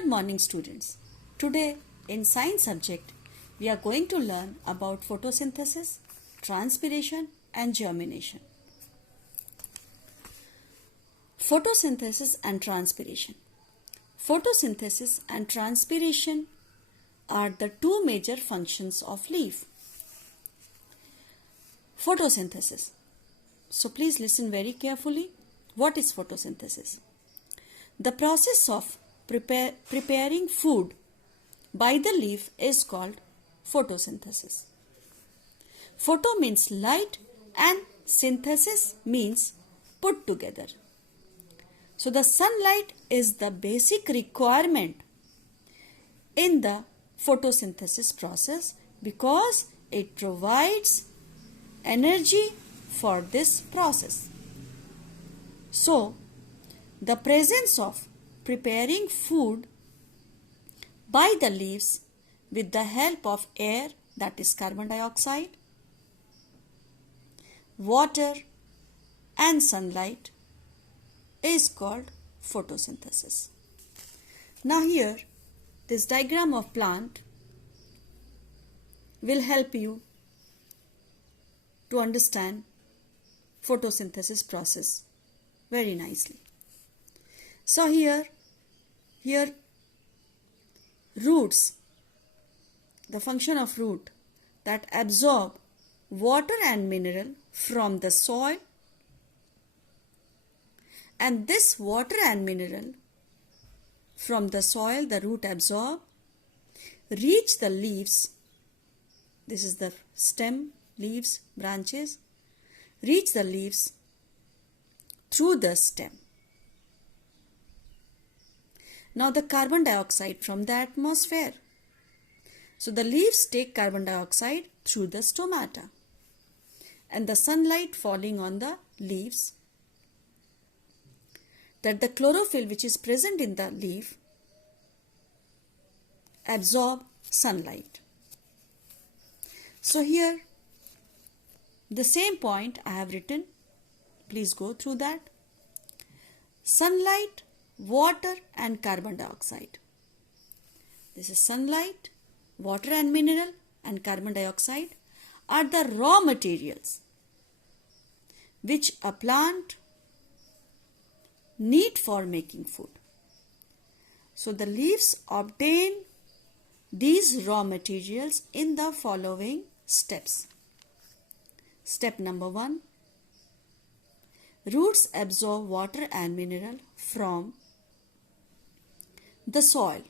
Good morning, students. Today in science subject we are going to learn about photosynthesis, transpiration and germination. Photosynthesis and transpiration. Photosynthesis and transpiration are the two major functions of leaf. Photosynthesis. So please listen very carefully. What is photosynthesis? The process of preparing food by the leaf is called photosynthesis. Photo means light and synthesis means put together. So the sunlight is the basic requirement in the photosynthesis process because it provides energy for this process. So the presence of preparing food by the leaves with the help of air, that is carbon dioxide, water and sunlight is called photosynthesis. Now here this diagram of plant will help you to understand photosynthesis process very nicely. So here roots, the function of root that absorb water and mineral from the soil, and this water and mineral from the soil the root absorb reach the leaves. This is the stem, leaves, branches, reach the leaves through the stem. Now the carbon dioxide from the atmosphere. So the leaves take carbon dioxide through the stomata, and the sunlight falling on the leaves, that the chlorophyll which is present in the leaf absorb sunlight. So here the same point I have written, please go through that. Sunlight, water and carbon dioxide. This is sunlight, water and mineral and carbon dioxide are the raw materials which a plant need for making food. So the leaves obtain these raw materials in the following steps. Step number 1. Roots absorb water and mineral from the soil.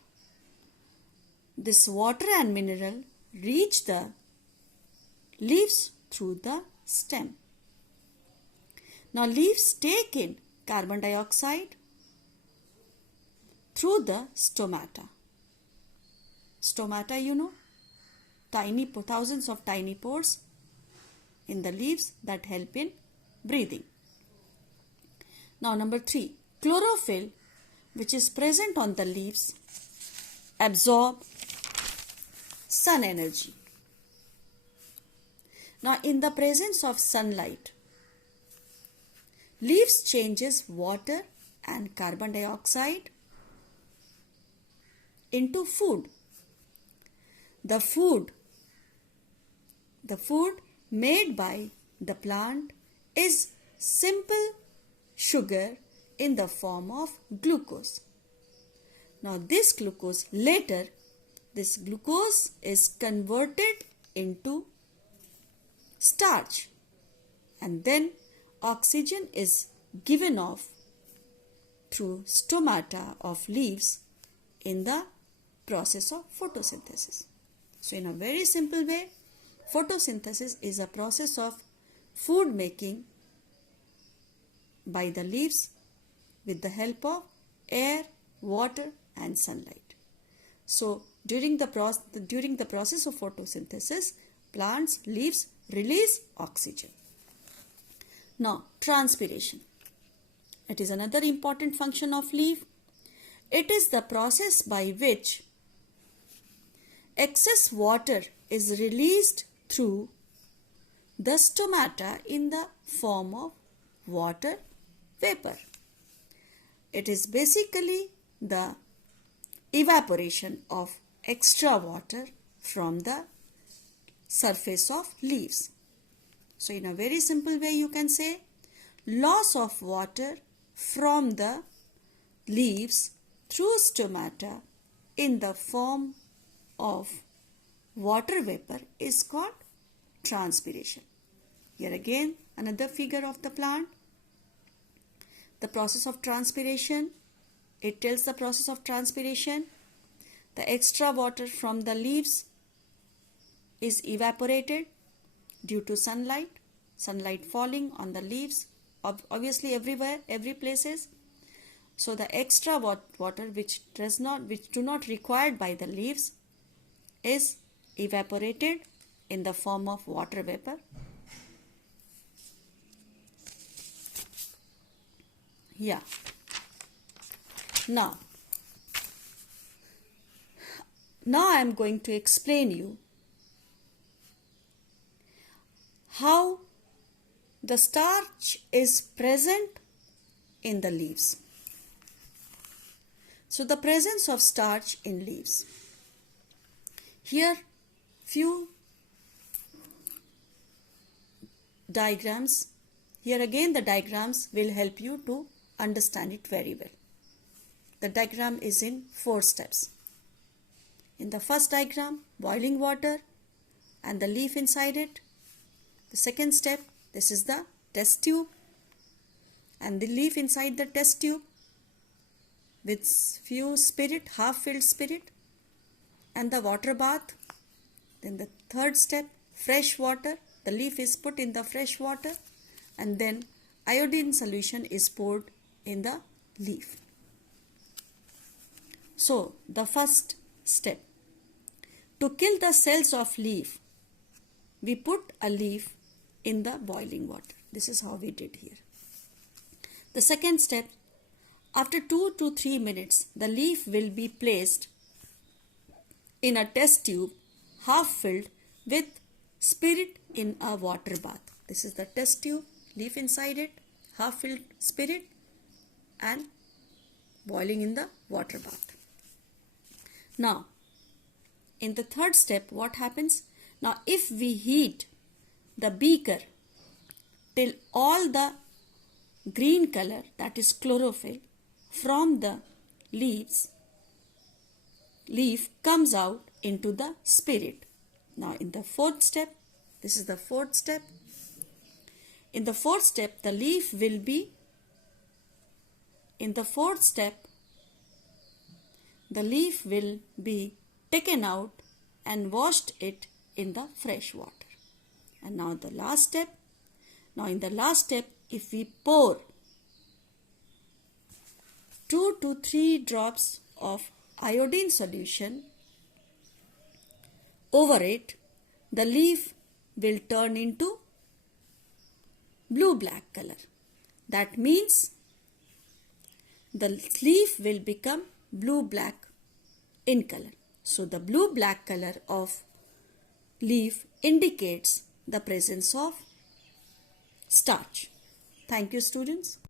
This water and mineral reach the leaves through the stem. Now leaves take in carbon dioxide through the stomata. Stomata, you know, thousands of tiny pores in the leaves that help in breathing. Now number 3, chlorophyll which is present on the leaves absorb sun energy. Now in the presence of sunlight, leaves changes water and carbon dioxide into food. The food made by the plant is simple sugar in the form of glucose. Now this glucose is converted into starch, and then oxygen is given off through stomata of leaves in the process of photosynthesis. So in a very simple way, photosynthesis is a process of food making by the leaves with the help of air, water and sunlight. So during the process of photosynthesis, plants, leaves release oxygen. Now transpiration. It is another important function of leaf. It is the process by which excess water is released through the stomata in the form of water vapor. It is basically the evaporation of extra water from the surface of leaves. So in a very simple way you can say loss of water from the leaves through stomata in the form of water vapor is called transpiration. Here again another figure of the plant. The process of transpiration, it tells the process of transpiration. The extra water from the leaves is evaporated due to sunlight falling on the leaves, obviously everywhere, every places. So the extra water which do not required by the leaves is evaporated in the form of water vapor. Yeah. Now I am going to explain you how the starch is present in the leaves. So the presence of starch in leaves. Here few diagrams. Here again the diagrams will help you to understand it very well. The diagram is in 4 steps. In the first diagram, boiling water and the leaf inside it. The second step, this is the test tube and the leaf inside the test tube with few spirit, half-filled spirit, and the water bath. Then the third step, fresh water. The leaf is put in the fresh water and then iodine solution is poured in the leaf. So the first step, to kill the cells of leaf, we put a leaf in the boiling water. This is how we did here. The second step, after 2 to 3 minutes, the leaf will be placed in a test tube half filled with spirit in a water bath. This is the test tube, leaf inside it, half filled spirit and boiling in the water bath. Now, in the third step, what happens? Now, if we heat the beaker till all the green color, that is chlorophyll, from the leaf comes out into the spirit. Now, in the fourth step, this is the fourth step. In the fourth step, the leaf will be, taken out and washed it in the fresh water. And now the last step. Now in the last step, if we pour 2 to 3 drops of iodine solution over it, the leaf will turn into blue-black color. That means the leaf will become blue-black in color. So the blue-black color of leaf indicates the presence of starch. Thank you, students.